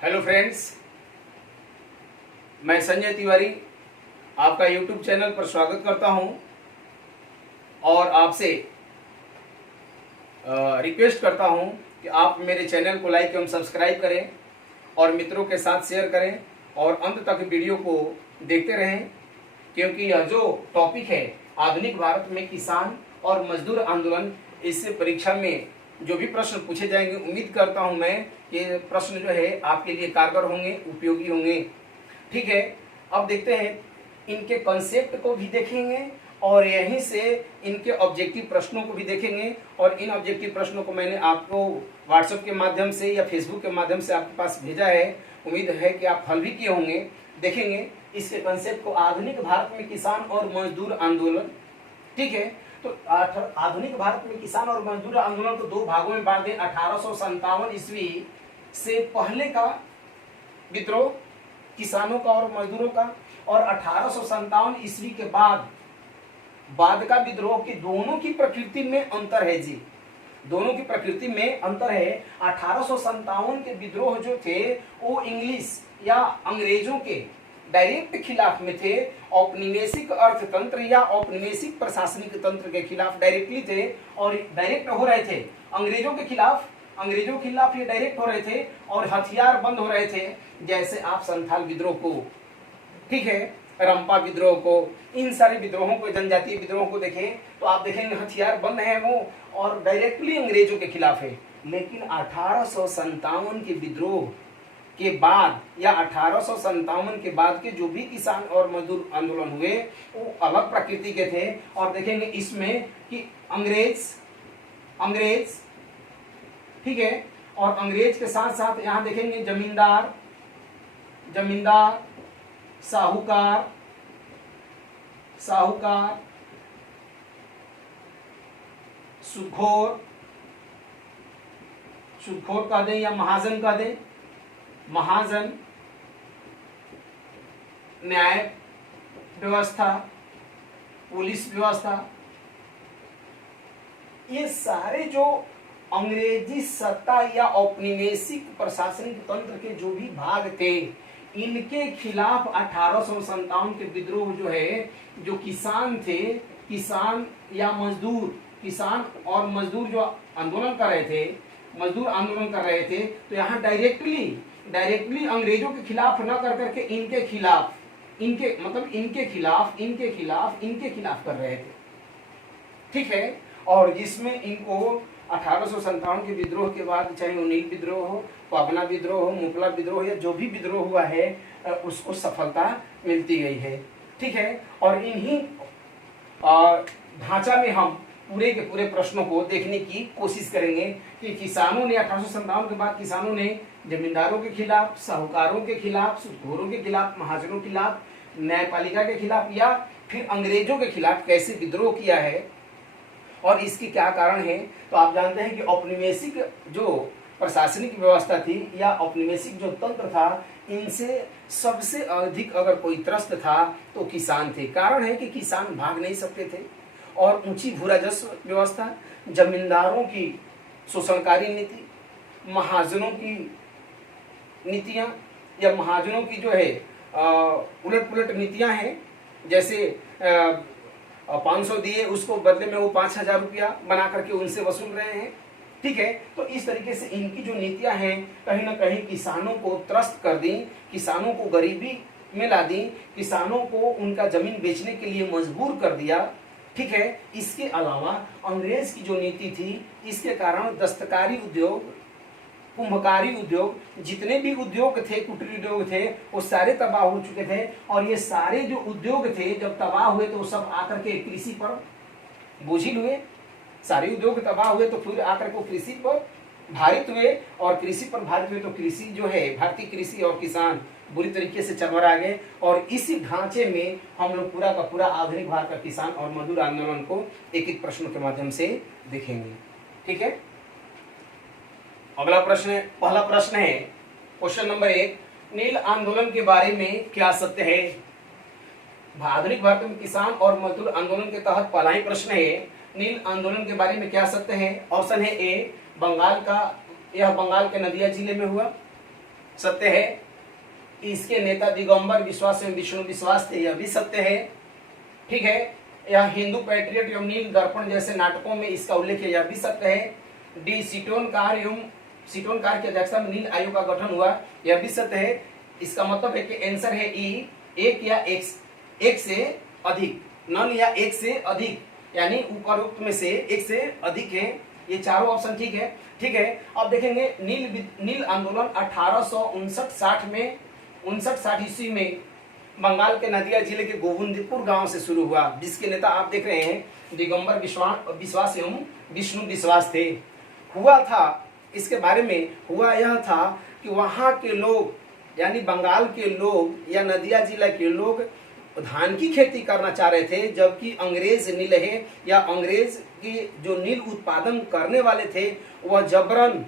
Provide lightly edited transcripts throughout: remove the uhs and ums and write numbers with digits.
Hello friends, मैं संजय तिवारी आपका YouTube channel पर स्वागत करता हूं और आपसे रिक्वेस्ट करता हूं कि आप मेरे चैनल को लाइक एवं सब्सक्राइब करें और मित्रों के साथ शेयर करें और अंत तक वीडियो को देखते रहें, क्योंकि यह जो टॉपिक है आधुनिक भारत में किसान और मजदूर आंदोलन, इससे परीक्षा में जो भी प्रश्न पूछे जाएंगे, उम्मीद करता हूं मैं कि प्रश्न जो है आपके लिए कारगर होंगे, उपयोगी होंगे। ठीक है, अब देखते हैं, इनके कॉन्सेप्ट को भी देखेंगे और यहीं से इनके ऑब्जेक्टिव प्रश्नों को भी देखेंगे। और इन ऑब्जेक्टिव प्रश्नों को मैंने आपको व्हाट्सएप के माध्यम से या फेसबुक के माध्यम से आपके पास भेजा है। उम्मीद है कि आप हल भी किए होंगे। देखेंगे इसके कॉन्सेप्ट को, आधुनिक भारत में किसान और मजदूर आंदोलन। ठीक है, तो आधुनिक भारत में किसान और मजदूर आंदोलन को दो भागों में बांट दें। 1857 ईस्वी से पहले का विद्रोह किसानों का और मजदूरों का, और 1857 ईस्वी के बाद का विद्रोह की दोनों की प्रकृति में अंतर है जी, दोनों की प्रकृति में अंतर है। 1857 के विद्रोह जो थे वो इंग्लिश या अंग्रेजों के डायरेक्ट खिलाफ में थे, औपनिवेशिक अर्थतंत्र या औपनिवेशिक प्रशासनिक तंत्र के खिलाफ डायरेक्टली थे और डायरेक्ट हो रहे थे। अंग्रेजों के खिलाफ ये डायरेक्ट हो रहे थे और हथियार बंद हो रहे थे। जैसे आप संथाल विद्रोह को, ठीक है, रंपा विद्रोह को, इन सारे विद्रोहों को, जनजातीय विद्रोह को देखें तो आप देखेंगे हथियार बंद है वो और डायरेक्टली अंग्रेजों के खिलाफ है। लेकिन 1857 के विद्रोह के बाद या 1857 के बाद के जो भी किसान और मजदूर आंदोलन हुए वो अलग प्रकृति के थे। और देखेंगे इसमें कि अंग्रेज, ठीक है, और अंग्रेज के साथ साथ यहां देखेंगे जमींदार, साहूकार, सुदखोर कह दें या महाजन कह दें, महाजन, न्याय व्यवस्था, पुलिस व्यवस्था, ये सारे जो अंग्रेजी सत्ता या औपनिवेशिक प्रशासनिक तंत्र के जो भी भाग थे, इनके खिलाफ 1857 के विद्रोह जो है, जो किसान थे, किसान या मजदूर, किसान और मजदूर जो आंदोलन कर रहे थे, मजदूर आंदोलन कर रहे थे, तो यहाँ डायरेक्टली अंग्रेजों के खिलाफ न कर करके इनके खिलाफ कर रहे थे। ठीक है, और जिसमें इनको 1857 के विद्रोह के बाद, चाहे वो नील विद्रोह हो, पवना विद्रोह हो, मुकला विद्रोह या जो भी विद्रोह हुआ है, उसको सफलता मिलती गई है। ठीक है, और इन्हीं ढांचा में हम पूरे के पूरे प्रश्नों को देखने की कोशिश करेंगे कि किसानों ने 1857 के बाद किसानों ने जमींदारों के खिलाफ, साहूकारों के खिलाफ, सुदखोरों के खिलाफ, महाजनों के खिलाफ, न्यायपालिका के खिलाफ या फिर अंग्रेजों के खिलाफ कैसे विद्रोह किया है और इसकी क्या कारण है। तो आप जानते हैं कि औपनिवेशिक जो प्रशासनिक व्यवस्था थी या औपनिवेशिक जो तंत्र था, इनसे सबसे अधिक अगर कोई त्रस्त था तो किसान थे। कारण है कि किसान भाग नहीं सकते थे और ऊंची भू राजस्व व्यवस्था, जमींदारों की शोषणकारी नीति, महाजनों की नीतियां या महाजनों की जो है उलट पुलट नीतियां हैं। जैसे 500 दिए, उसको बदले में वो 5000 रुपया बना करके उनसे वसूल रहे हैं। ठीक है, तो इस तरीके से इनकी जो नीतियां हैं कहीं ना कहीं किसानों को त्रस्त कर दी, किसानों को गरीबी में ला दी, किसानों को उनका जमीन बेचने के लिए मजबूर कर दिया। ठीक है, इसके अलावा अंग्रेज की जो नीति थी, इसके कारण दस्तकारी उद्योग, कुंभकारी उद्योग, जितने भी उद्योग थे, कुटीर उद्योग थे, वो सारे तबाह हो चुके थे। और ये सारे जो उद्योग थे जब तबाह हुए तो सब आकर के कृषि पर बोझिल हुए। सारे उद्योग तबाह हुए तो फिर आकर के कृषि पर भारित हुए, और कृषि पर भारित हुए तो कृषि जो है, भारतीय कृषि और किसान बुरी तरीके से चरमरा गए। और इसी ढांचे में हम लोग पूरा का पूरा आधुनिक भारत का किसान और मजदूर आंदोलन को एक एक प्रश्न के माध्यम से देखेंगे। ठीक है, अगला प्रश्न, पहला प्रश्न है क्वेश्चन नंबर 1, नील आंदोलन के बारे में क्या सत्य है। आधुनिक भारत में किसान और मजदूर आंदोलन के तहत पहला ही प्रश्न है, नील आंदोलन के बारे में क्या सत्य है। ऑप्शन है ए, बंगाल का, यह बंगाल के नदिया जिले में हुआ। सत्य है। इसके नेता दिगंबर विश्वास एवं विष्णु विश्वास थे, यह भी सत्य है। ठीक है। यह हिंदू पैट्रियट एवं नील दर्पण जैसे नाटकों में इसका उल्लेख है, यह भी सत्य है। डी सीटोनकार की अध्यक्षता में नील आयोग का गठन हुआ, यह भी सत्य है। इसका मतलब है कि आंसर है ई, एक या एक से अधिक, नन या एक से अधिक, यानी उपरोक्त में से एक से अधिक है। ये चारों ऑप्शन ठीक है। ठीक है। अब देखेंगे नील आंदोलन 1859-60 में 59-60 ईस्वी में बंगाल के नदिया जिले के गोविंदपुर गांव से शुरू हुआ, जिसके नेता आप देख रहे हैं दिगंबर विश्वास एवं विष्णु विश्वास थे। हुआ था, इसके बारे में हुआ यह था कि वहां के लोग यानी बंगाल के लोग या नदिया जिला के लोग धान की खेती करना चाह रहे थे, जबकि अंग्रेज नीलहे या अंग्रेज के जो नील उत्पादन करने वाले थे वह जबरन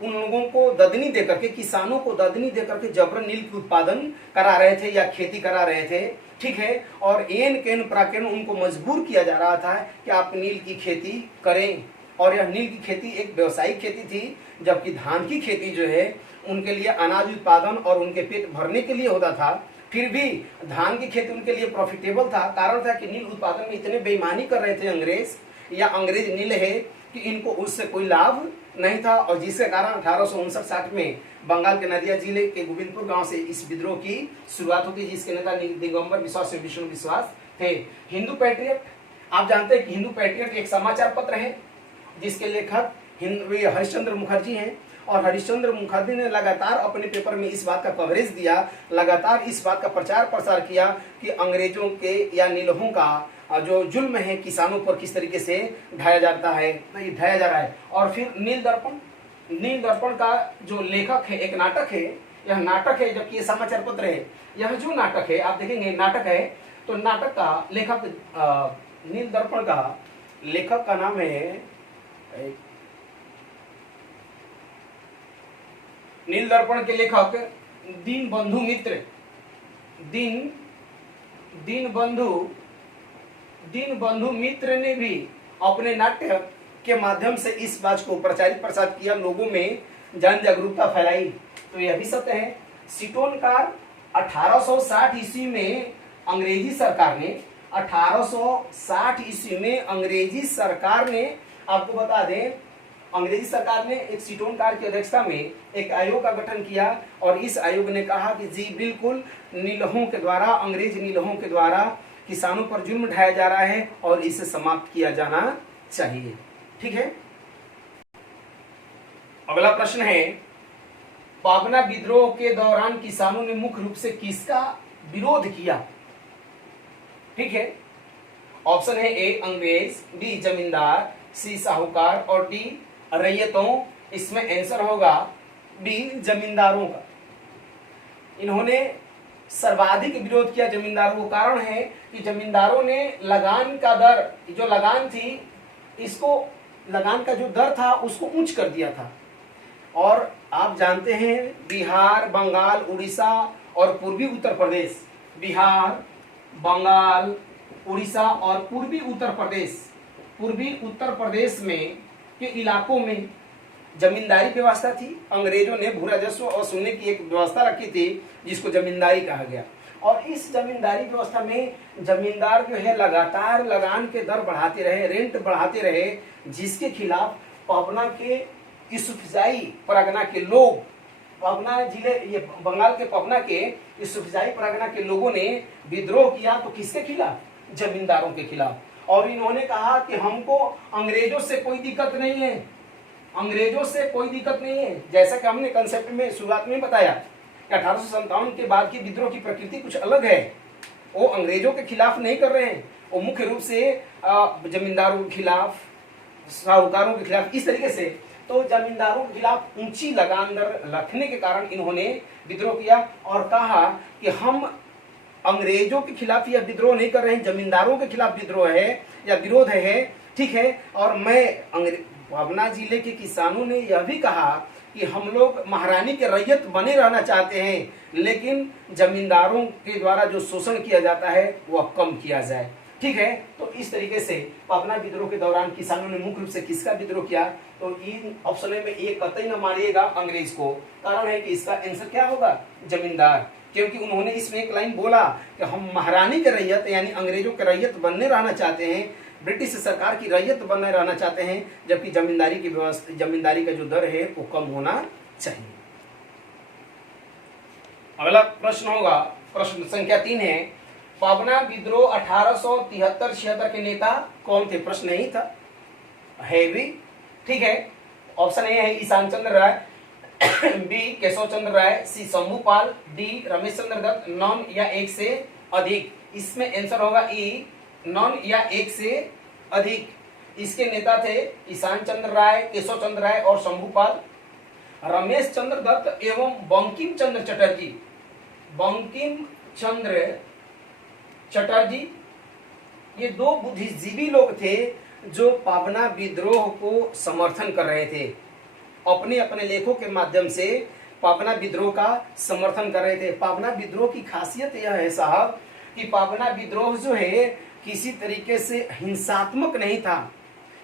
उन लोगों को ददनी देकर के, किसानों को ददनी देकर के जबरन नील की उत्पादन करा रहे थे या खेती करा रहे थे। ठीक है। और एन केन प्राकेन उनको मजबूर किया जा रहा था कि आप नील की खेती करें, और यह नील की खेती एक व्यावसायिक खेती थी, जबकि धान की खेती जो है उनके लिए अनाज उत्पादन और उनके पेट भरने के लिए होता था। फिर भी धान की खेती उनके लिए प्रॉफिटेबल था। कारण था कि नील उत्पादन में इतने बेईमानी कर रहे थे अंग्रेज या अंग्रेज नील है कि इनको उससे कोई लाभ नहीं था, और जिसके कारण 1859-60 में बंगाल के नदिया जिले के गोविंदपुर गांव से इस विद्रोह की शुरुआत होती है, जिसके नेता दिगंबर विश्वास एवं विष्णु विश्वास थे। हिंदू पैट्रियट, आप जानते हैं कि हिंदू पैट्रियट एक समाचार पत्र है जिसके लेखक हरिश्चंद्र मुखर्जी हैं, और हरिश्चंद्र मुखर्जी ने लगातार अपने पेपर में इस बात का कवरेज दिया, लगातार इस बात का प्रचार प्रसार किया कि अंग्रेजों के या नीलहों का जो जुल्म है किसानों पर किस तरीके से ढाया जा रहा है। और फिर नील दर्पण का जो लेखक है, एक नाटक है, यह नाटक है जबकि ये समाचार पत्र है। यह जो नाटक है आप देखेंगे नाटक है, तो नाटक का लेखक नील दर्पण का लेखक का नाम है, नील दर्पण के लेखक दीनबंधु मित्र, दीनबंधु मित्र ने भी अपने नाट्य के माध्यम से इस बात को प्रचारित प्रसार किया, लोगों में जन जागरूकता फैलाई। तो यह भी सत्य है। सीटोनकार 1860 ईस्वी में अंग्रेजी सरकार ने आपको बता दें, अंग्रेजी सरकार ने एक सीटोनकार की अध्यक्षता में एक आयोग का गठन किया, और इस आयोग ने कहा कि जी बिल्कुल नीलहों के द्वारा, अंग्रेज नीलहों के द्वारा किसानों पर जुल्म ढाया जा रहा है और इसे समाप्त किया जाना चाहिए। ठीक है। अगला प्रश्न है, पाबना विद्रोह के दौरान किसानों ने मुख्य रूप से किसका विरोध किया? ठीक है। ऑप्शन है ए अंग्रेज, बी जमींदार, सी साहूकार और डी रैयतों। इसमें आंसर होगा बी जमींदारों का। इन्होंने सर्वाधिक विरोध किया जमींदारों को। कारण है कि जमींदारों ने लगान का दर, जो लगान थी, इसको लगान का जो दर था उसको ऊंच कर दिया था। और आप जानते हैं बिहार, बंगाल, उड़ीसा और पूर्वी उत्तर प्रदेश, बिहार, बंगाल, उड़ीसा और पूर्वी उत्तर प्रदेश में के इलाकों में जमींदारी व्यवस्था थी। अंग्रेजों ने भू राजस्व वसूलने की एक व्यवस्था रखी थी जिसको जमींदारी कहा गया, और इस जमींदारी व्यवस्था में जमींदार जो है लगातार लगान के दर बढ़ाते रहे, रेंट बढ़ाते रहे, जिसके खिलाफ पबना के यूसुफजाई परगना के लोग, पबना जिले, ये बंगाल के पबना के यूसुफजाई परगना के लोगों ने विद्रोह किया। तो किसके खिलाफ? जमींदारों के खिलाफ। और इन्होंने कहा कि हमको अंग्रेजों से कोई दिक्कत नहीं है, अंग्रेजों से कोई दिक्कत नहीं है। जैसा कि हमने कंसेप्ट में शुरुआत में बताया कि 1857 के बाद की विद्रोह की प्रकृति कुछ अलग है। वो अंग्रेजों के खिलाफ नहीं कर रहे हैं, वो मुख्य रूप से जमींदारों के खिलाफ, साहूकारों के खिलाफ, इस तरीके से। तो जमींदारों के खिलाफ ऊंची लगान दर रखने के कारण इन्होंने विद्रोह किया और कहा कि हम अंग्रेजों के खिलाफ यह विद्रोह नहीं कर रहे हैं, जमींदारों के खिलाफ विद्रोह है या विरोध है। ठीक है। और पबना जिले के किसानों ने यह भी कहा कि हम लोग महारानी के रैयत बने रहना चाहते हैं, लेकिन जमींदारों के द्वारा जो शोषण किया जाता है वह कम किया जाए। ठीक है। तो इस तरीके से पाबना विद्रोह के दौरान किसानों ने मुख्य रूप से किसका विद्रोह किया, तो इन ऑप्शन में ये कतई न मारिएगा अंग्रेज को। कारण है कि इसका आंसर क्या होगा, जमींदार, क्योंकि उन्होंने इसमें एक लाइन बोला कि हम महारानी के रैयत यानी अंग्रेजों के रैयत बनने रहना चाहते हैं, ब्रिटिश सरकार की रैयत बनने रहना चाहते हैं, जबकि जमींदारी की व्यवस्था, जमींदारी का जो दर है वो कम होना चाहिए। अगला प्रश्न होगा, प्रश्न संख्या 3 है, पाबना विद्रोह 1873-76 के नेता कौन थे? प्रश्न नहीं था, है भी, ठीक है। ऑप्शन ए है ईशान चंद्र राय, बी केशव चंद्र राय, सी शंभूपाल, डी रमेश चंद्र दत्त, नॉन या एक से अधिक। इसमें आंसर होगा ई, नॉन या एक से अधिक। इसके नेता थे ईशान चंद्र राय, केशव चंद्र राय और शंभूपाल। रमेश चंद्र दत्त एवं बंकिम चंद्र चटर्जी, बंकिम चंद्र चटर्जी ये दो बुद्धिजीवी लोग थे जो पाबना विद्रोह को समर्थन कर रहे थे, अपने अपने लेखों के माध्यम से पाबना विद्रोह का समर्थन कर रहे थे। पाबना विद्रोह की खासियत यह है साहब कि पाबना विद्रोह जो है किसी तरीके से हिंसात्मक नहीं था,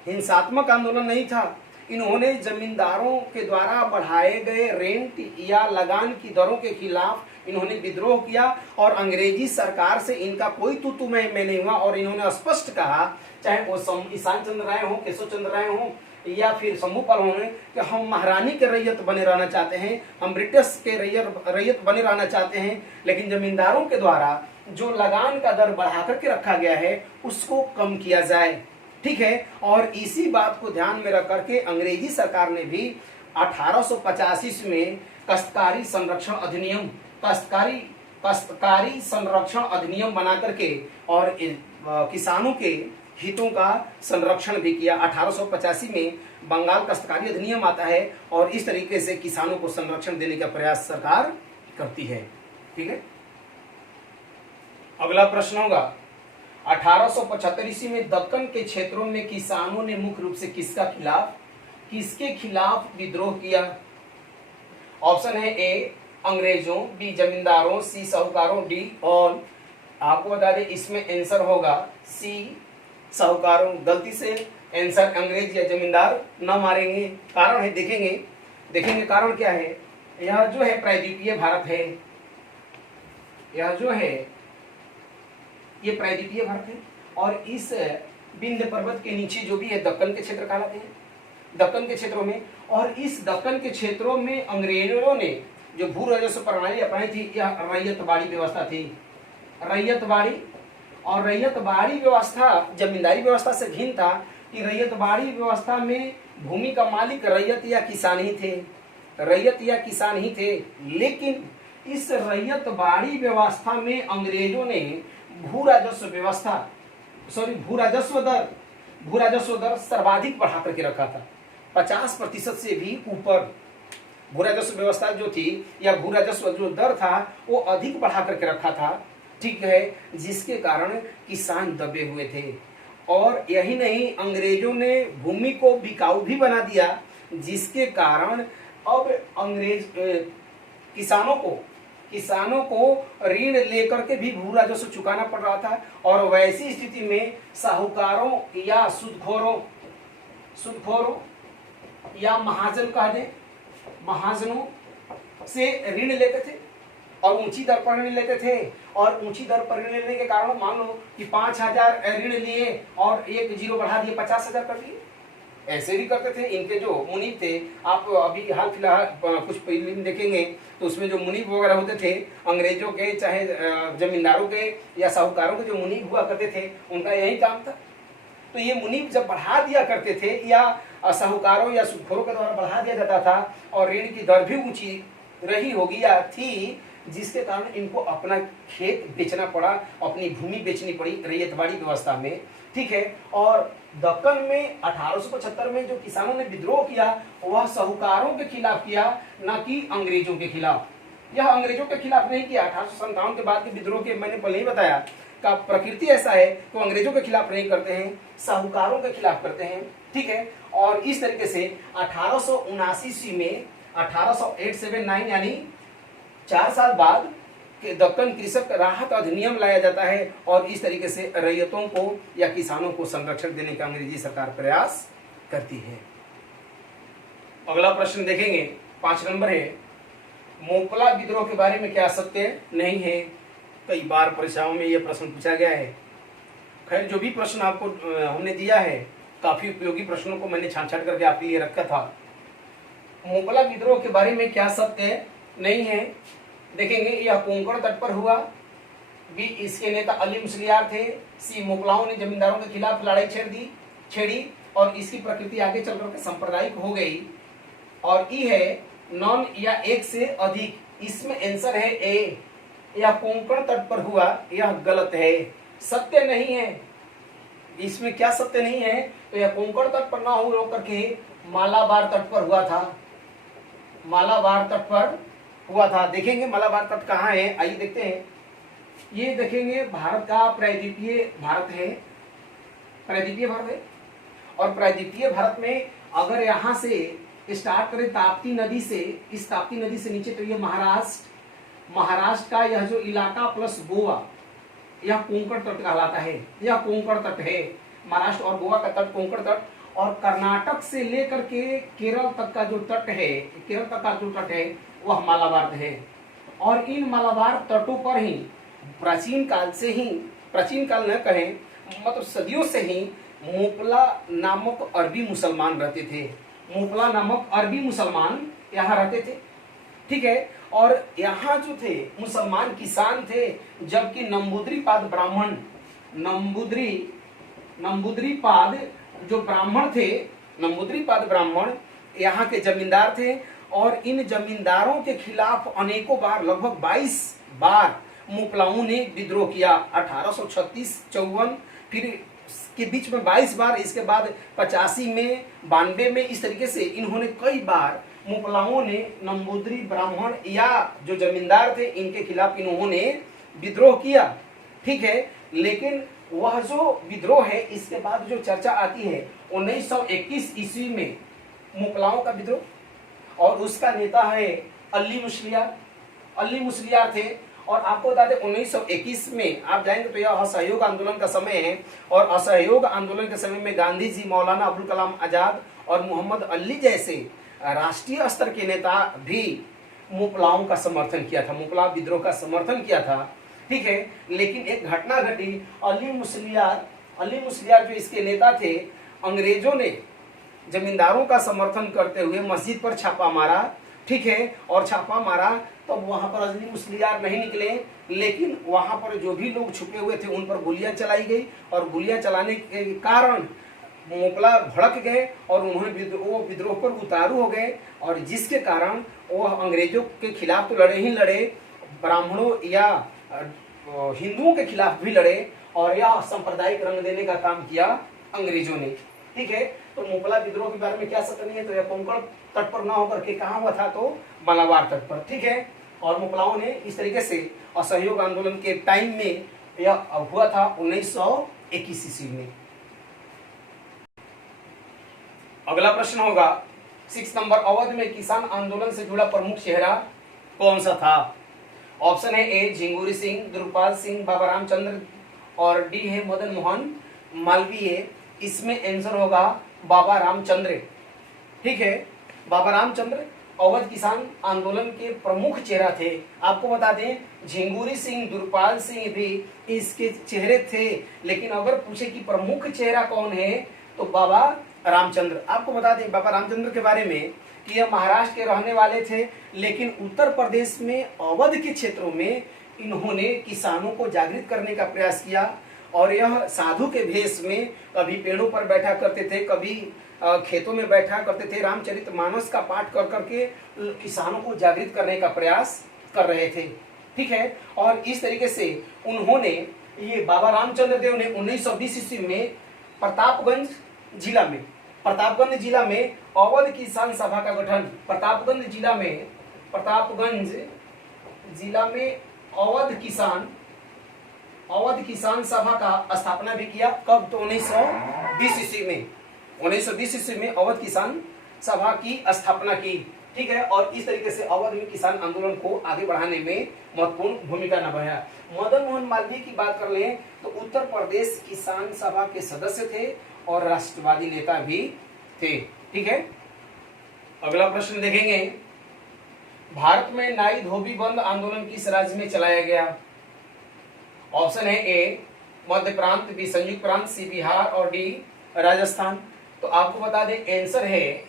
हिंसात्मक आंदोलन नहीं था। इन्होंने जमींदारों के द्वारा बढ़ाए गए रेंट या लगान की दरों के खिलाफ इन्होंने विद्रोह किया और अंग्रेजी सरकार से इनका कोई तू मैं नहीं हुआ। और इन्होंने स्पष्ट कहा, चाहे वो ईशान चंद्र राय हो, केशव चंद्र राय हो या फिर शंभूपाल हो, कि हम महारानी के रैयत बने रहना चाहते हैं, हम ब्रिटिश के रैयत बने रहना चाहते हैं, लेकिन जमींदारों के द्वारा जो लगान का दर बढ़ा करके रखा गया है उसको कम किया जाए, ठीक है। और इसी बात को ध्यान में रख करके अंग्रेजी सरकार ने भी 1885 में काश्तकारी संरक्षण अधिनियम, काश्तकारी संरक्षण अधिनियम बना करके और किसानों के हितों का संरक्षण भी किया। 1885 में बंगाल काश्तकारी अधिनियम आता है और इस तरीके से किसानों को संरक्षण देने का प्रयास सरकार करती है, ठीक है। अगला प्रश्न होगा, 1875 ईस्वी में दक्कन के क्षेत्रों में किसानों ने मुख्य रूप से किसके खिलाफ विद्रोह किया? ऑप्शन है ए अंग्रेजों, बी जमींदारों, सी साहूकारों, डी ऑल। आपको बता दें इसमें आंसर होगा सी साहूकारों। गलती से आंसर अंग्रेज या जमींदार न मारेंगे, कारण है देखेंगे कारण क्या है। यह जो है प्रायद्वीपीय भारत है, यह जो है ये प्रायद्वीपीय भारत है और इस विंध्य पर्वत के नीचे जो भी है दक्कन के क्षेत्र कहलाते हैं, दक्कन के क्षेत्रों में। और इस दक्कन के क्षेत्रों में अंग्रेजों ने जो भू राजस्व प्रणाली अपनाई थी, यह रैयतवाड़ी व्यवस्था थी, रैयतवाड़ी। और रैयतवाड़ी व्यवस्था जमींदारी व्यवस्था से भिन्न था कि रैयतवाड़ी व्यवस्था में भूमि का मालिक रैयत या किसान ही थे, रैयत या किसान ही थे। लेकिन इस रैयतवाड़ी व्यवस्था में अंग्रेजों ने भू राजस्व दर सर्वाधिक बढ़ा करके रखा था, 50% से भी ऊपर भू राजस्व व्यवस्था जो थी या भू राजस्व जो दर था वो अधिक बढ़ा करके रखा था, ठीक है, जिसके कारण किसान दबे हुए थे। और यही नहीं, अंग्रेजों ने भूमि को बिकाऊ भी बना दिया, जिसके कारण अब अंग्रेज किसानों को ऋण लेकर के भी भू राजस्व चुकाना पड़ रहा था। और वैसी स्थिति में साहूकारों या सुदखोरों या महाजन कह दें, महाजनों से ऋण लेते थे और ऊंची दर पर ऋण लेते थे। और ऊंची दर पर ऋण लेने के कारण मान लो कि 5000 ऋण लिए और एक जीरो बढ़ा दिए, 50,000 कर दिए, ऐसे भी करते थे। इनके जो मुनीब थे, आप अभी हाल फिलहाल कुछ फिल्म देखेंगे तो उसमें जो मुनीब वगैरह होते थे अंग्रेजों के, चाहे जमींदारों के या साहूकारों के जो मुनीब हुआ करते थे, उनका यही काम था। तो ये मुनीब जब बढ़ा दिया करते थे या साहूकारों या सुदखोरों के द्वारा बढ़ा दिया जाता था और ऋण की दर भी ऊंची रही होगी या थी, जिसके कारण इनको अपना खेत बेचना पड़ा, अपनी भूमि बेचनी पड़ी रैयतवाड़ी व्यवस्था में, ठीक है। और दक्कन में 1875 में जो किसानों ने विद्रोह किया वह साहूकारों के खिलाफ किया, न कि अंग्रेजों के खिलाफ। यह अंग्रेजों के खिलाफ नहीं किया। 1857 के बाद के विद्रोह के मैंने पहले ही बताया का प्रकृति ऐसा है कि अंग्रेजों के खिलाफ नहीं करते हैं, साहूकारों के खिलाफ करते हैं, ठीक है। और इस तरीके से 1879 में 1879 यानी 4 साल बाद दक्कन कृषक राहत अधिनियम लाया जाता है और इस तरीके से रैयतों को या किसानों को संरक्षण देने का अंग्रेजी सरकार प्रयास करती है। अगला प्रश्न देखेंगे, 5 नंबर है, मोपला विद्रोह के बारे में क्या सत्य नहीं है? कई बार परीक्षाओं में यह प्रश्न पूछा गया है। खैर, जो भी प्रश्न आपको हमने दिया है, काफी उपयोगी प्रश्नों को मैंने छांट छांट करके आपके लिए रखा था। मोपला विद्रोह के बारे में क्या सत्य नहीं है? देखेंगे, यह कोंकण तट पर हुआ। बी, इसके नेता अली मुसलियार थे। सी, मोपलाओं ने जमींदारों के खिलाफ लड़ाई छेड़ी और इसकी प्रकृति आगे चलकर के सांप्रदायिक हो गई। और ई है नॉन या एक से अधिक। इसमें आंसर है ए, यह कोंकण तट पर हुआ। यह गलत है, सत्य नहीं है। इसमें क्या सत्य नहीं है? तो यह कोंकण तट पर ना हो करके मालाबार तट पर हुआ था। मालाबार तट पर हुआ था। देखेंगे मालाबार तट कहाँ है, आइए देखते हैं। ये देखेंगे भारत का प्रायद्वीपीय भारत है, प्रायद्वीपीय भारत है। और प्रायद्वीपीय भारत में अगर यहाँ से स्टार्ट करें ताप्ती नदी से, इस ताप्ती नदी से नीचे, तो ये महाराष्ट्र का यह जो इलाका प्लस गोवा, यह कोंकण तट कहलाता है। यह कोंकण तट है, महाराष्ट्र और गोवा का तट कोंकण तट। और कर्नाटक से लेकर के केरल तक का जो तट है, केरल तक का जो तट है वह मालाबार है। और इन मालाबार तटों पर ही प्राचीन काल न कहें, मतलब सदियों से ही मोपला नामक अरबी मुसलमान रहते थे। मोपला नामक अरबी मुसलमान यहाँ रहते थे, ठीक है। और यहाँ जो थे मुसलमान किसान थे, जबकि नंबूद्रीपाद जो ब्राह्मण थे, नंबूद्रीपाद ब्राह्मण यहाँ के जमींदार थे। और इन जमींदारों के खिलाफ अनेकों बार, लगभग 22 बार मोपलाओं ने विद्रोह किया। 1836, 54, फिर के बीच में 22 बार, इसके बाद 85 में, 92 में, इस तरीके से इन्होंने कई बार मोपलाओं ने नंबूद्री ब्राह्मण या जो जमींदार थे इनके खिलाफ इन्होंने विद्रोह किया, ठीक है। लेकिन वह जो विद्रोह है, इसके बाद जो चर्चा आती है 1921 ईस्वी में मोपलाओं का विद्रोह, और उसका नेता है अली मुसलियार थे। और आपको बता दें 1921 में आप जाएंगे तो यह असहयोग आंदोलन का समय है। और असहयोग आंदोलन के समय में गांधी जी, मौलाना अबुल कलाम आजाद और मोहम्मद अली जैसे राष्ट्रीय स्तर के नेता भी मोपलाओं का समर्थन किया था, मोपला विद्रोह का समर्थन किया था, ठीक है। लेकिन एक घटना घटी, अली मुसलियार जो इसके नेता थे, अंग्रेजों ने जमींदारों का समर्थन करते हुए मस्जिद पर छापा मारा, ठीक है। और छापा मारा तो वहां पर अली मुसलियार नहीं निकले, लेकिन वहां पर जो भी लोग छुपे हुए थे उन पर गोलियां चलाई गई। और गोलियां चलाने के कारण मोपला भड़क गए और उन्होंने वो विद्रोह पर उतारू हो गए। और जिसके कारण वह अंग्रेजों के खिलाफ तो लड़े ही लड़े, ब्राह्मणों या हिंदुओं के खिलाफ भी लड़े, और यह सांप्रदायिक रंग देने का काम किया अंग्रेजों ने, ठीक है। तो मोपला विद्रोह के बारे में क्या सत्य नहीं है? तो यह कोंकण तट पर ना होकर के कहाँ हुआ था? तो मालाबार तट पर, ठीक है। और मोपलाओं ने इस तरीके से असहयोग आंदोलन के टाइम में यह हुआ था 1921 ईस्वी में। अगला प्रश्न होगा 6 नंबर, अवध में किसान आंदोलन से जुड़ा प्रमुख चेहरा कौन सा था? ऑप्शन है ए झिंगुरी सिंह, द्रुपाल सिंह, बाबा रामचंद्र, और डी है मदन मोहन मालवीय। इसमें आंसर होगा बाबा रामचंद्र, ठीक है। बाबा रामचंद्र अवध किसान आंदोलन के प्रमुख चेहरा थे। आपको बता दें झिंगुरी सिंह, द्रुपाल सिंह भी इसके चेहरे थे, लेकिन अगर पूछे कि प्रमुख चेहरा कौन है तो बाबा रामचंद्र। आपको बता दें बाबा रामचंद्र के बारे में कि यह महाराष्ट्र के रहने वाले थे, लेकिन उत्तर प्रदेश में अवध के क्षेत्रों में इन्होंने किसानों को जागृत करने का प्रयास किया। और यह साधु के भेष में कभी पेड़ों पर बैठा करते थे, कभी खेतों में बैठा करते थे, रामचरितमानस का पाठ कर करके किसानों को जागृत करने का प्रयास कर रहे थे, ठीक है। और इस तरीके से उन्होंने, ये बाबा रामचंद्र देव ने 1920 ईस्वी में प्रतापगंज जिला में अवध किसान सभा का गठन, प्रतापगंज जिला में अवध किसान सभा का स्थापना भी किया। कब? तो 1920 ईस्वी में 1920 ईस्वी में अवध किसान सभा की स्थापना की, ठीक है। और इस तरीके से अवध में किसान आंदोलन को आगे बढ़ाने में महत्वपूर्ण भूमिका निभाया। मदन मोहन मालवीय की बात कर लें तो उत्तर प्रदेश किसान सभा के सदस्य थे और राष्ट्रवादी नेता भी थे। ठीक है। अगला प्रश्न देखेंगे, भारत में नाई धोबी बंद आंदोलन किस राज्य में चलाया गया? ऑप्शन है ए मध्य प्रांत, बी संयुक्त प्रांत, सी बिहार और डी राजस्थान। तो आपको बता दें आंसर है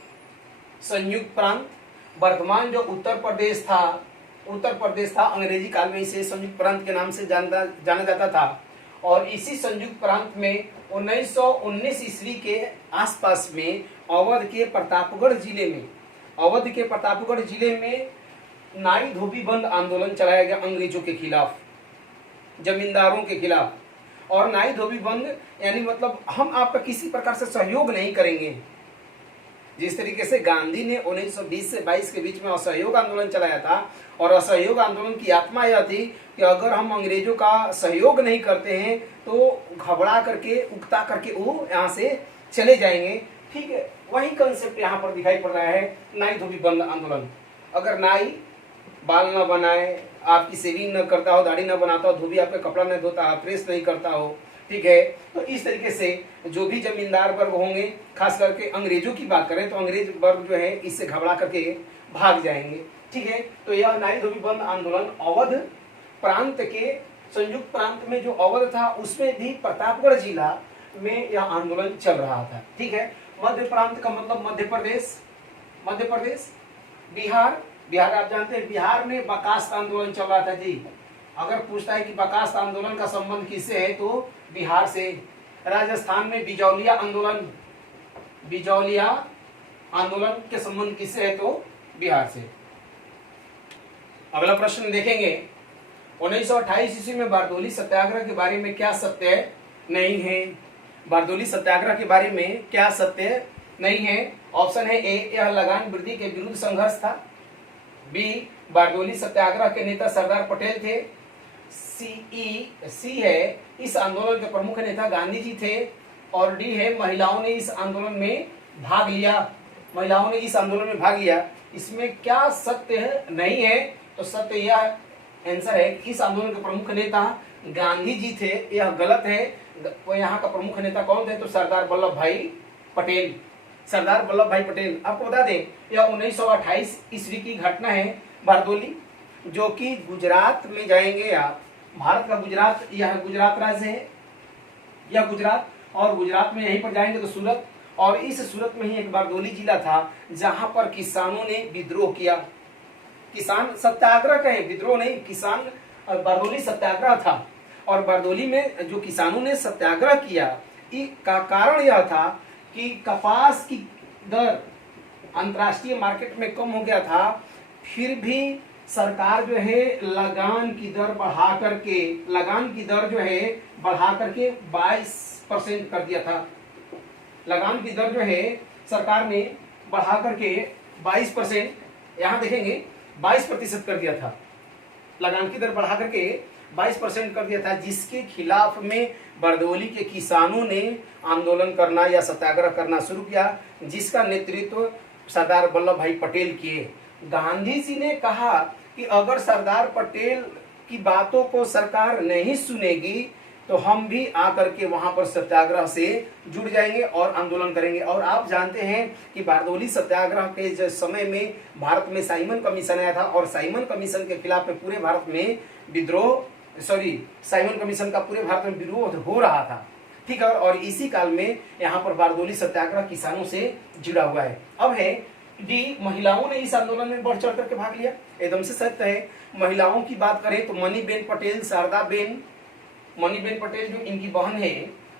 संयुक्त प्रांत। वर्तमान जो उत्तर प्रदेश था अंग्रेजी काल में इसे संयुक्त प्रांत के नाम से जाना जाता था। और इसी संयुक्त प्रांत में 1919 ईस्वी के आसपास में अवध के प्रतापगढ़ जिले में नाई धोबी बंद आंदोलन चलाया गया अंग्रेजों के खिलाफ, जमींदारों के खिलाफ। और नाई धोबी बंद यानी मतलब हम आपका किसी प्रकार से सहयोग नहीं करेंगे। जिस तरीके से गांधी ने 1920 से 22 के बीच में असहयोग आंदोलन चलाया था, और असहयोग आंदोलन की आत्मा यह थी कि अगर हम अंग्रेजों का सहयोग नहीं करते हैं तो घबरा करके उकता करके वो यहाँ से चले जाएंगे। ठीक है, वही कंसेप्ट यहाँ पर दिखाई पड़ रहा है नाई धोबी बंद आंदोलन। अगर नाई बाल न बनाए, आपकी सेविंग न करता हो, दाढ़ी न बनाता हो, धोबी आपका कपड़ा न धोता, प्रेस नहीं करता हो, ठीक है, तो इस तरीके से जो भी जमींदार वर्ग होंगे, खास करके अंग्रेजों की बात करें तो अंग्रेज वर्ग जो है इससे घबरा करके भाग जाएंगे। ठीक है, तो यह नाई धोबी बंद आंदोलन अवध प्रांत के संयुक्त प्रांत में जो अवध था उसमें भी प्रतापगढ़ जिला में यह आंदोलन चल रहा था। ठीक है, मध्य प्रांत का मतलब मध्य प्रदेश, बिहार आप जानते हैं बिहार में बकास्त आंदोलन चल रहा था जी। अगर पूछता है कि बकास्त आंदोलन का संबंध किससे है तो बिहार से। राजस्थान में बिजौलिया आंदोलन के संबंध किससे है तो बिहार से। अगला प्रश्न देखेंगे, 1928 ईस्वी में बारदोली सत्याग्रह के बारे में क्या सत्य नहीं है? बारदोली सत्याग्रह के बारे में क्या सत्य नहीं है? ऑप्शन है ए यह लगान वृद्धि के विरुद्ध संघर्ष था, बी बारदोली सत्याग्रह के नेता सरदार पटेल थे, सी है इस आंदोलन के प्रमुख नेता गांधी जी थे, और डी है महिलाओं ने इस आंदोलन में भाग लिया। इसमें क्या सत्य है नहीं है? तो सत्य यह आंसर है इस आंदोलन के प्रमुख नेता गांधी जी थे, यह गलत है। यहाँ का प्रमुख नेता कौन थे तो सरदार वल्लभ भाई पटेल। आपको बता दें यह 1928 ईस्वी की घटना है बारदोली, जो कि गुजरात में जाएंगे आप। भारत का गुजरात, यह गुजरात राज्य है, यह गुजरात, और गुजरात में यहीं पर जाएंगे तो सूरत, और इस सूरत में ही एक बारदोली जिला था जहां पर किसानों ने विद्रोह किया। किसान सत्याग्रह कहें, विद्रोह नहीं, किसान बारदोली सत्याग्रह था। और बारदोली में जो किसानों ने सत्याग्रह किया का कारण यह था कि कपास की दर अंतर्राष्ट्रीय मार्केट में कम हो गया था, फिर भी सरकार जो है लगान की दर बढ़ा करके 22% कर दिया था। लगान की दर जो है सरकार ने बढ़ा करके 22%, यहाँ देखेंगे 22% कर दिया था। लगान की दर बढ़ा करके 22% कर दिया था, जिसके खिलाफ में बारदोली के किसानों ने आंदोलन करना या सत्याग्रह करना शुरू किया, जिसका नेतृत्व सरदार वल्लभ भाई पटेल किए। गांधी जी ने कहा कि अगर सरदार पटेल की बातों को सरकार नहीं सुनेगी तो हम भी आकर के वहां पर सत्याग्रह से जुड़ जाएंगे और आंदोलन करेंगे। और आप जानते हैं कि बारदोली सत्याग्रह के समय में भारत में साइमन कमीशन आया था, और साइमन कमीशन के खिलाफ में पूरे भारत में साइमन कमीशन का पूरे भारत में विरोध हो रहा था। ठीक है, और इसी काल में यहाँ पर बारदोली सत्याग्रह किसानों से जुड़ा हुआ है। अब है डी, महिलाओं ने इस आंदोलन में बढ़ चढ़ करके भाग लिया। एकदम से सत्य है। महिलाओं की बात करें तो मणिबेन पटेल जो इनकी बहन है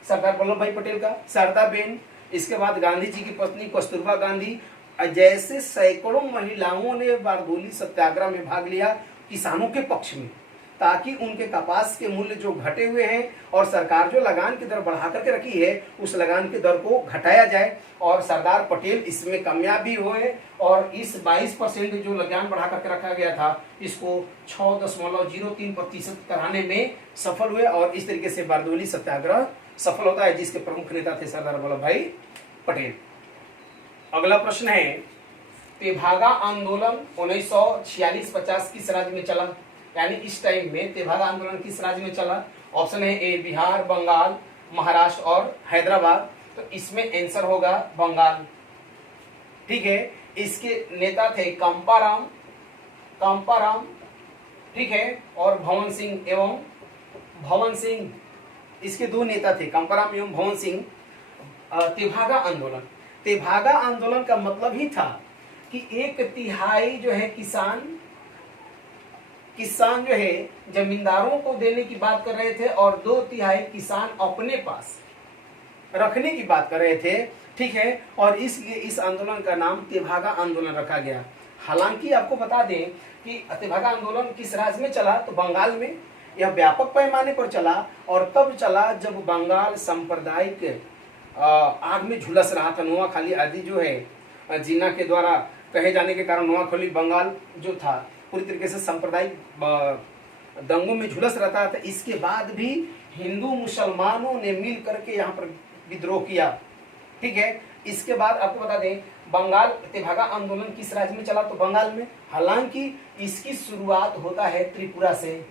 सरदार वल्लभ भाई पटेल का, शारदा बेन, इसके बाद गांधी जी की पत्नी कस्तूरबा गांधी, जैसे सैकड़ों महिलाओं ने बारदोली सत्याग्रह में भाग लिया किसानों के पक्ष में, ताकि उनके कपास के मूल्य जो घटे हुए हैं और सरकार जो लगान की दर बढ़ा करके रखी है उस लगान की दर को घटाया जाए। और सरदार पटेल इसमें कामयाब भी हुए और इस 22% जो लगान बढ़ा करके रखा गया था इसको 6.03% कराने में सफल हुए, और इस तरीके से बारदोली सत्याग्रह सफल होता है, जिसके प्रमुख नेता थे सरदार वल्लभ भाई पटेल। अगला प्रश्न है तेभागा आंदोलन 1946-50 किस राज्य में चला, यानी इस टाइम में तेभागा आंदोलन किस राज्य में चला? ऑप्शन है ए बिहार, बंगाल, महाराष्ट्र और हैदराबाद। तो इसमें आंसर होगा बंगाल। ठीक है, इसके नेता थे कंपाराम, ठीक है, और भवन सिंह, इसके दो नेता थे, कंपाराम एवं भवन सिंह। तेभागा आंदोलन का मतलब ही था कि 1/3 जो है किसान जो है जमींदारों को देने की बात कर रहे थे और 2/3 किसान अपने पास रखने की बात कर रहे थे। ठीक है, और इसलिए इस आंदोलन का नाम तेभागा आंदोलन रखा गया। हालांकि आपको बता दें कि तेभागा आंदोलन किस राज्य में चला, तो बंगाल में। यह व्यापक पैमाने पर चला और तब चला जब बंगाल सांप्रदायिक आग में झुलस रहा था। नोआखाली आदि जो है जिन्ना के द्वारा कहे जाने के कारण नोआखाली बंगाल जो था पूरी तरीके से सांप्रदायिक दंगों में झुलस रहता था। इसके बाद भी हिंदू मुसलमानों ने मिल करके यहाँ पर विद्रोह किया। ठीक है, इसके बाद आपको बता दें बंगाल तेभागा आंदोलन किस राज्य में चला, तो बंगाल में। हालांकि इसकी शुरुआत होता है त्रिपुरा से,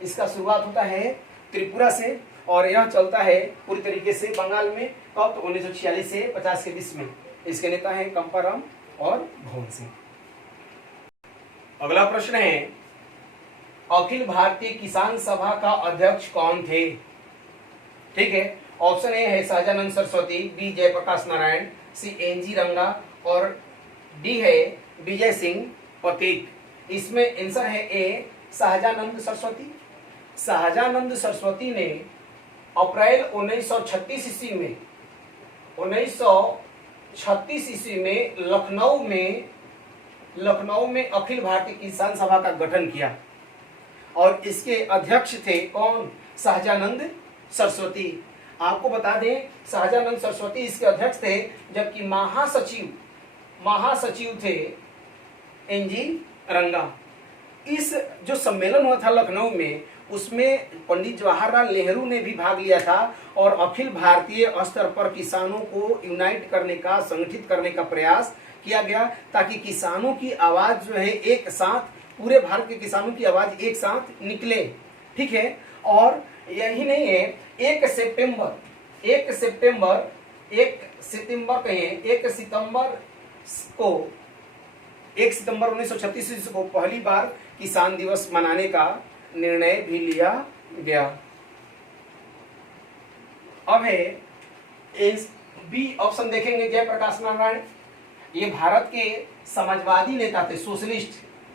इसका शुरुआत होता है त्रिपुरा से और यह चलता है पूरी तरीके से बंगाल में। कब? तो 1946 से 50 के बीच में। इसके नेता हैं कंपाराम और भवन सिंह। अगला प्रश्न है अखिल भारतीय किसान सभा का अध्यक्ष कौन थे? ठीक है, ऑप्शन ए है Sahajanand Saraswati, B Jayaprakash Narayan, C N G Ranga और डी है विजय सिंह पथिक। इसमें आंसर है ए सहजानंद सरस्वती। सहजानंद सरस्वती ने अप्रैल 1936 ईस्वी में 1936 ईस्वी में लखनऊ में अखिल भारतीय किसान सभा का गठन किया और इसके अध्यक्ष थे कौन? सहजानंद सरस्वती। आपको बता दें सहजानंद सरस्वती इसके अध्यक्ष थे, जबकि महासचिव थे एन जी रंगा। इस जो सम्मेलन हुआ था लखनऊ में, उसमें पंडित जवाहरलाल नेहरू ने भी भाग लिया था और अखिल भारतीय स्तर पर किसानों को यूनाइट करने का, संगठित करने का प्रयास किया गया ताकि किसानों की आवाज जो है एक साथ, पूरे भारत के किसानों की आवाज एक साथ निकले। ठीक है, और यही नहीं है, 1 सितंबर 1936 को पहली बार किसान दिवस मनाने का निर्णय भी लिया गया। अब है इस बी ऑप्शन देखेंगे, जयप्रकाश नारायण। ये भारत के समाजवादी नेता थे, सोशलिस्ट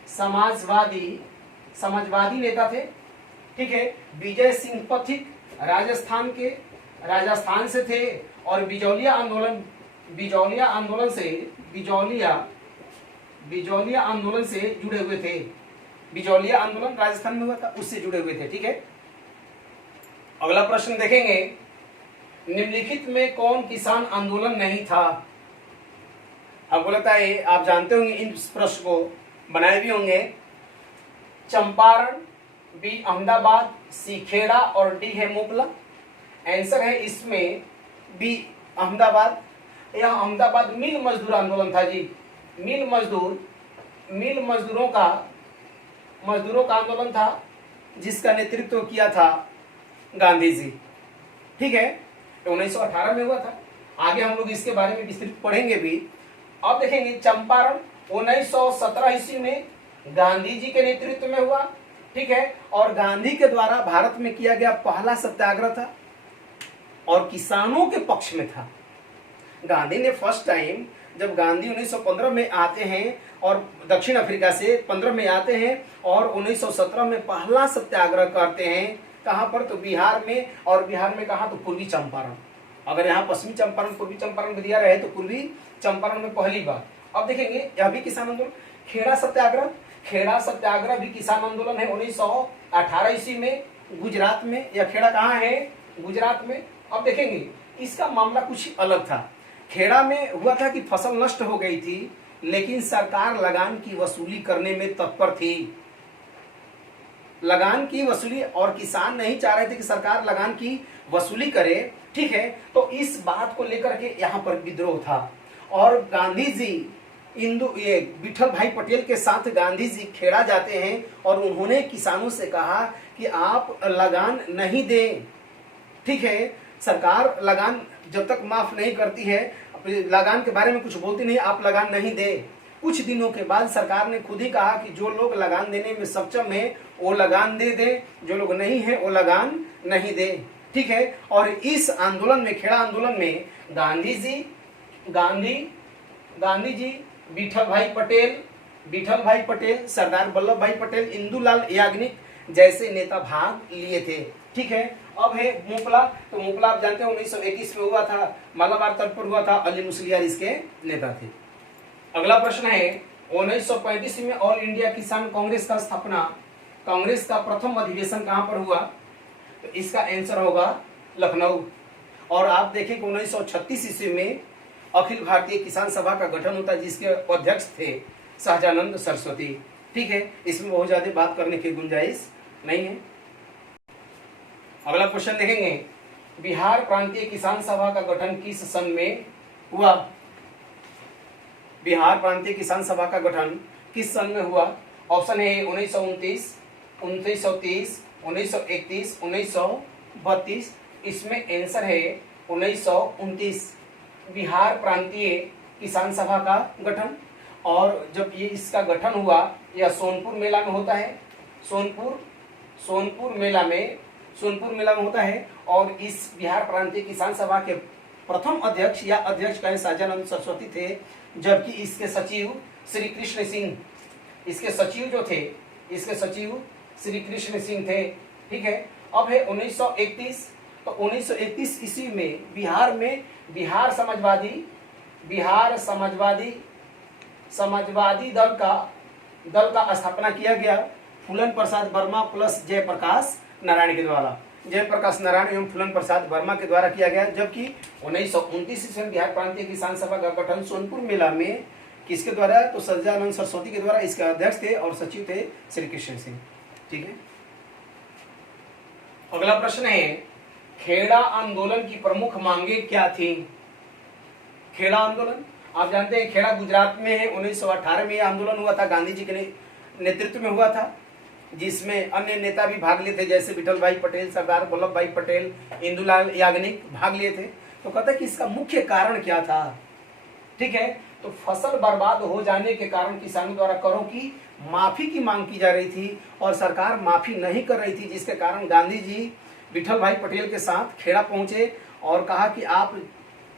समाजवादी नेता थे। ठीक है, विजय सिंह पथिक राजस्थान से थे और बिजौलिया आंदोलन से जुड़े हुए थे। बिजौलिया आंदोलन राजस्थान में हुआ था, उससे जुड़े हुए थे। ठीक है, अगला प्रश्न देखेंगे, निम्नलिखित में कौन किसान आंदोलन नहीं था? आपको लगता है आप जानते होंगे, इन प्रश्न को बनाए भी होंगे। चंपारण, बी अहमदाबाद, सी खेड़ा और डी है मोपला। आंसर है इसमें बी अहमदाबाद। यह अहमदाबाद मिल मजदूर आंदोलन था जी। मिल मजदूरों का आंदोलन था जिसका नेतृत्व किया था गांधी जी। ठीक है, 1918 में हुआ था। आगे हम लोग इसके बारे में विस्तृत पढ़ेंगे भी। अब देखेंगे चंपारण 1917 ईस्वी में गांधी जी के नेतृत्व में हुआ। ठीक है, और गांधी के द्वारा भारत में किया गया पहला सत्याग्रह था और किसानों के पक्ष में था। गांधी ने फर्स्ट टाइम, जब गांधी 1915 में आते हैं और दक्षिण अफ्रीका से 15 में आते हैं और 1917 में पहला सत्याग्रह करते हैं। कहां पर? तो बिहार में। और बिहार में कहां? तो पूर्वी चंपारण। अगर यहाँ पश्चिमी चंपारण, पूर्वी चंपारण में दिया रहे तो पूर्वी चंपारण में पहली बार। अब देखेंगे यह भी किसान आंदोलन। खेड़ा सत्याग्रह भी किसान आंदोलन है 1918 ईस्वी में गुजरात में। यह खेड़ा कहाँ है? गुजरात में। अब देखेंगे इसका मामला कुछ अलग था। खेड़ा में हुआ था कि फसल नष्ट हो गई थी, लेकिन सरकार लगान की वसूली करने में तत्पर थी। लगान की वसूली, और किसान नहीं चाह रहे थे कि सरकार लगान की वसूली करे। ठीक है, तो इस बात को लेकर के यहाँ पर विद्रोह था और गांधी जी इंदु ये विठल भाई पटेल के साथ गांधी जी खेड़ा जाते हैं और उन्होंने किसानों से कहा कि आप लगान नहीं दें। ठीक है, सरकार लगान जब तक माफ नहीं करती है, लगान के बारे में कुछ बोलती नहीं, आप लगान नहीं दे। कुछ दिनों के बाद सरकार ने खुद ही कहा कि जो लोग लगान देने में सक्षम है वो लगान दे दे, जो लोग नहीं है वो लगान नहीं दे। ठीक है, और इस आंदोलन में, खेड़ा आंदोलन में गांधी जी विठल भाई पटेल, सरदार वल्लभ भाई पटेल, इंदुलाल याग्निक जैसे नेता भाग लिए थे। ठीक है, अब है मोपला। तो मोपला आप जानते हैं 1921 में हुआ था, मालाबार तट पर हुआ था, अली मुसलियार इसके नेता थे। अगला प्रश्न है 1935 में ऑल इंडिया किसान कांग्रेस का स्थापना, कांग्रेस का प्रथम अधिवेशन कहां पर हुआ? तो इसका आंसर होगा लखनऊ। और आप देखें कि 1936 ईस्वी में अखिल भारतीय किसान सभा का गठन होता है, जिसके अध्यक्ष थे सहजानंद सरस्वती। ठीक है, इसमें बहुत ज्यादा बात करने की गुंजाइश नहीं है। अगला क्वेश्चन देखेंगे, बिहार प्रांतीय किसान सभा का गठन किस सन में हुआ? बिहार प्रांतीय किसान सभा का गठन किस सन में हुआ? ऑप्शन है 1929, 1930, 1931, 1932। इसमें आंसर है 1929, बिहार प्रांतीय किसान सभा का गठन। और जब ये इसका गठन हुआ, यह सोनपुर मेला में होता है, सोनपुर मेला में होता है। और इस बिहार प्रांतीय किसान सभा के प्रथम अध्यक्ष या अध्यक्ष कहें सहजानंद सरस्वती थे, जबकि इसके सचिव श्री कृष्ण सिंह, इसके सचिव श्री कृष्ण सिंह थे। ठीक है, अब है 1931। तो 1931 ईस्वी में बिहार समाजवादी दल का स्थापना किया गया, फूलन प्रसाद वर्मा प्लस जयप्रकाश नारायण के द्वारा, जयप्रकाश नारायण एवं फूलन प्रसाद वर्मा के द्वारा किया गया। जबकि 1929 ईस्वी में बिहार प्रांतीय किसान सभा का गठन सोनपुर मेला में किसके द्वारा? तो सहजानंद सरस्वती के द्वारा। इसके अध्यक्ष थे और सचिव थे श्री कृष्ण सिंह। ठीक है, अगला प्रश्न है, खेड़ा आंदोलन की प्रमुख मांगे क्या थी? खेड़ा आंदोलन आप जानते हैं, खेड़ा गुजरात में है। 1918 में यह आंदोलन हुआ था, गांधी जी के नेतृत्व में हुआ था, जिसमें अन्य नेता भी भाग लिए थे, जैसे विठल भाई पटेल, सरदार वल्लभ भाई पटेल, इंदुलाल याग्निक भाग लिए थे। तो कहता है कि इसका मुख्य कारण क्या था? ठीक है, तो फसल बर्बाद हो जाने के कारण किसानों द्वारा करों की माफी की मांग की जा रही थी और सरकार माफी नहीं कर रही थी, जिसके कारण गांधी जी विठल भाई पटेल के साथ खेड़ा पहुंचे और कहा कि आप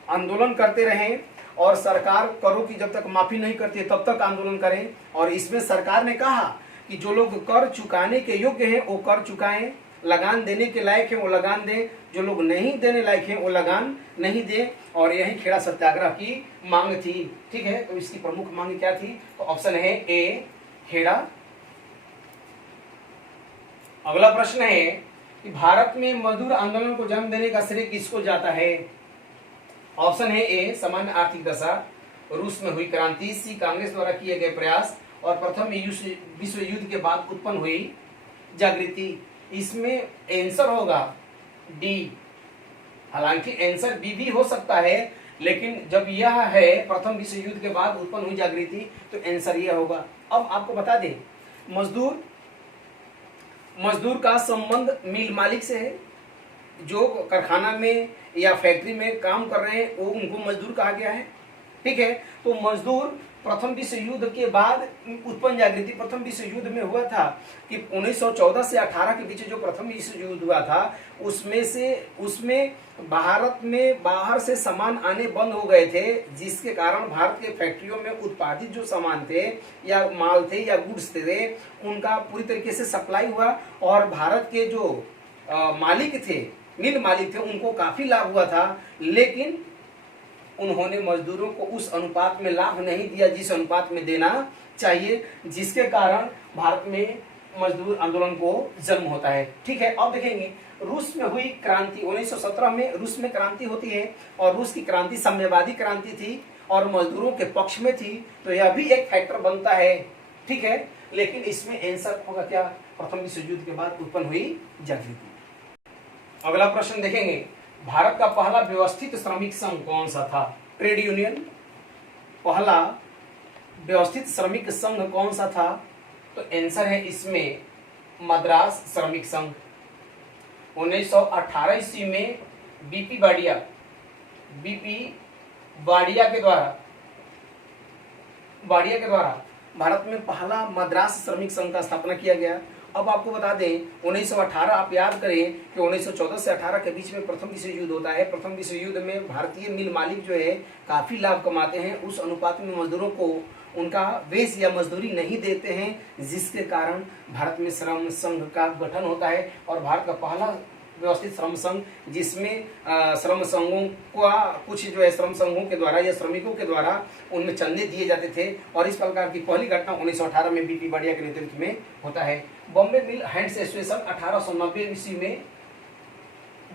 आंदोलन करते रहें और सरकार करों की जब तक माफी नहीं करती है तब तक आंदोलन करें। और इसमें सरकार ने कहा कि जो लोग कर चुकाने के योग्य हैं वो कर चुकाएं, लगान देने के लायक हैं वो लगान दें, जो लोग नहीं देने लायक हैं वो लगान नहीं दें। और यही खेड़ा सत्याग्रह की मांग थी। ठीक है, तो इसकी प्रमुख मांग क्या थी? तो ऑप्शन है ए, खेड़ा। अगला प्रश्न है कि भारत में मजदूर आंदोलन को जन्म देने का श्रेय किसको जाता है? ऑप्शन है ए, सामान्य आर्थिक दशा, रूस में हुई क्रांति, सी, कांग्रेस द्वारा किए गए प्रयास, और प्रथम विश्व युद्ध के बाद उत्पन्न हुई जागृति। इसमें आंसर होगा डी। हालांकि आंसर बी भी हो सकता है, लेकिन जब यह है प्रथम विश्व युद्ध के बाद उत्पन्न हुई जागृति, तो आंसर यह होगा। अब आपको बता दें, मजदूर का संबंध मिल मालिक से है। जो कारखाना में या फैक्ट्री में काम कर रहे हैं वो उनको मजदूर कहा गया है। ठीक है, तो मजदूर प्रथम विश्व युद्ध के बाद उत्पन्न जागृति प्रथम विश्व युद्ध में हुआ था कि 1914 से 18 के बीच जो प्रथम विश्व युद्ध हुआ था, उसमें भारत में बाहर से सामान आने बंद हो गए थे, जिसके कारण भारत के फैक्ट्रियों में उत्पादित जो सामान थे या माल थे या गुड्स थे, उनका पूरी तरीके से सप्लाई हुआ और भारत के जो मालिक थे, मिल मालिक थे, उनको काफी लाभ हुआ था। लेकिन उन्होंने मजदूरों को उस अनुपात में लाभ नहीं दिया जिस अनुपात में देना चाहिए, जिसके कारण भारत में मजदूर आंदोलन को जन्म होता है। ठीक है, अब देखेंगे रूस में हुई क्रांति। 1917 में रूस में क्रांति होती है और रूस की क्रांति साम्यवादी क्रांति थी और मजदूरों के पक्ष में थी, तो यह भी एक फैक्टर बनता है। ठीक है, लेकिन इसमें आंसर होगा क्या? प्रथम विश्व युद्ध के बाद उत्पन्न हुई जागृति। अगला प्रश्न देखेंगे, भारत का पहला व्यवस्थित श्रमिक संघ कौन सा था? ट्रेड यूनियन, पहला व्यवस्थित श्रमिक संघ कौन सा था? तो आंसर है इसमें मद्रास श्रमिक संघ। 1918 ईस्वी में बीपी वाडिया के द्वारा भारत में पहला मद्रास श्रमिक संघ का स्थापना किया गया। अब आपको बता दें 1918, आप याद करें कि 1914 से 18 के बीच में प्रथम विश्व युद्ध होता है। प्रथम विश्व युद्ध में भारतीय मिल मालिक जो है काफी लाभ कमाते हैं, उस अनुपात में मजदूरों को उनका वेश या मजदूरी नहीं देते हैं, जिसके कारण भारत में श्रम संघ का गठन होता है और भारत का पहला व्यवस्थित श्रम संघ, जिसमें श्रम संघों का कुछ जो है श्रम संघों के द्वारा या श्रमिकों के द्वारा उनमें चंदे दिए जाते थे। और इस प्रकार की पहली घटना 1918 में बीपी वाडिया के नेतृत्व में होता है। बॉम्बे मिल हैंड्स एसोसिएशन 1890 ईस्वी में,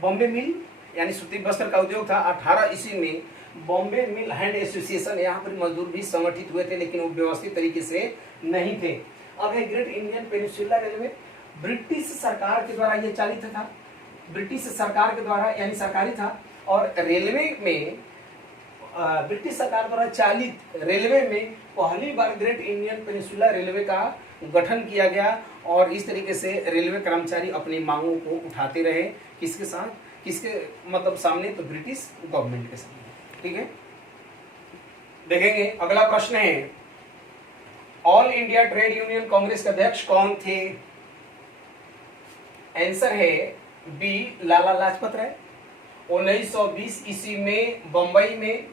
बॉम्बे मिल यानी सूती वस्त्र का उद्योग था। 18 ईस्वी में बॉम्बे मिल हैंड एसोसिएशन, यहाँ पर मजदूर भी संगठित हुए थे लेकिन वो व्यवस्थित तरीके से नहीं थे। अब है great Indian peninsula railway, British सरकार के द्वारा यह चालित था, ब्रिटिश सरकार के द्वारा यानी सरकारी था। और रेलवे में ब्रिटिश सरकार द्वारा चालित रेलवे में पहली बार ग्रेट इंडियन पेनिनसुला रेलवे का गठन किया गया और इस तरीके से रेलवे कर्मचारी अपनी मांगों को उठाते रहे। किसके साथ, किसके मतलब सामने? तो ब्रिटिश गवर्नमेंट के सामने। ठीक है, देखेंगे अगला प्रश्न है, all India trade union Congress के अध्यक्ष कौन थे? आंसर है बी लाला लाजपत राय। 1920 ईस्वी में बंबई में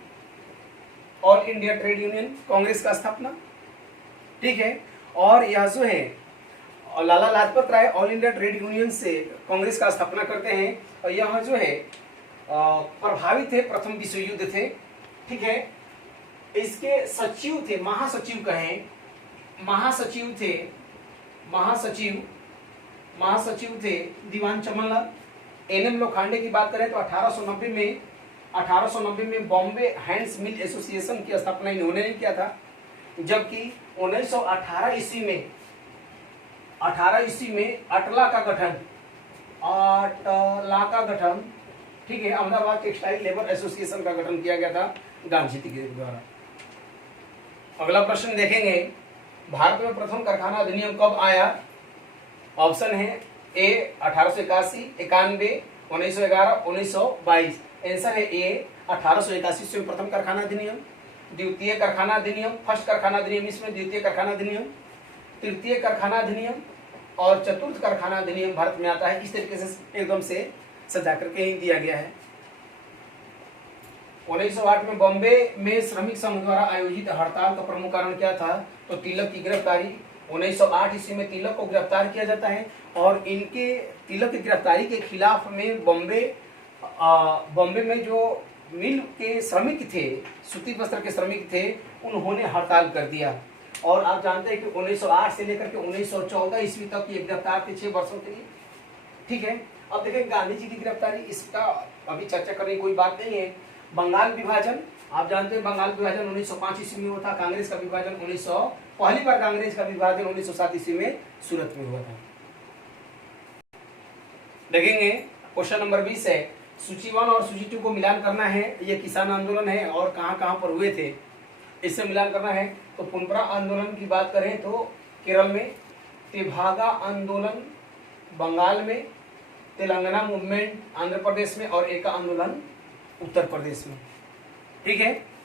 all India trade union Congress का स्थापना। ठीक है, और यह जो है Lala Lajpat Rai all India trade union से कांग्रेस का स्थापना करते हैं और यह जो है प्रभावित थे, प्रथम विश्व युद्ध थे। ठीक है, इसके सचिव थे, महासचिव कहें, महासचिव थे दीवान चमनलाल। एनएम लोखंडे की बात करें तो 1890 में बॉम्बे हैंड्स मिल एसोसिएशन की स्थापना इन्होंने नहीं किया था, जबकि 1918 ईस्वी में अटला का गठन, ठीक है, अहमदाबाद टेक्सटाइल लेबर एसोसिएशन का गठन किया गया था गांधी जी के द्वारा। अगला प्रश्न देखेंगे, भारत में प्रथम कारखाना अधिनियम कब आया? ऑप्शन है ए 1881, 91, 1911, 1922। आंसर है ए 1881 से प्रथम कारखाना अधिनियम, द्वितीय कारखाना अधिनियम, फर्स्ट कारखाना अधिनियम, इसमें द्वितीय कारखाना अधिनियम, तृतीय कारखाना अधिनियम और चतुर्थ कारखाना अधिनियम भारत में आता है। इस तरीके से एकदम से सजा करके ही दिया गया है। 1908 में बॉम्बे में श्रमिक संघ द्वारा आयोजित हड़ताल का प्रमुख कारण क्या था? तो तिलक की गिरफ्तारी। 1908 ईस्वी में तिलक को गिरफ्तार किया जाता है और इनके तिलक की गिरफ्तारी के खिलाफ में बॉम्बे में जो मिल के श्रमिक थे, सूती वस्त्र के श्रमिक थे, उन्होंने हड़ताल कर दिया। और आप जानते हैं कि 1908 से लेकर के 1914 ईस्वी तक ये गिरफ्तार थे 6 वर्षों के लिए। ठीक है, अब देखें गांधी जी की गिरफ्तारी, इसका अभी चर्चा करने की कोई बात नहीं है। बंगाल विभाजन, आप जानते हैं बंगाल विभाजन 1905 ईस्वी में हुआ था। कांग्रेस का विभाजन पहली बार कांग्रेस का विभाजन 1907 ईस्वी में सूरत में हुआ था। देखेंगे क्वेश्चन नंबर 20 है, सूची 1 और सूची 2 को मिलान करना है। ये किसान आंदोलन है और कहां पर हुए थे, इससे मिलान करना है। तो पुनपुरा आंदोलन की बात करें तो केरल में, तेभागा आंदोलन बंगाल में, तेलंगाना मूवमेंट आंध्र प्रदेश में और एका आंदोलन उत्तर प्रदेश में। ठीक है।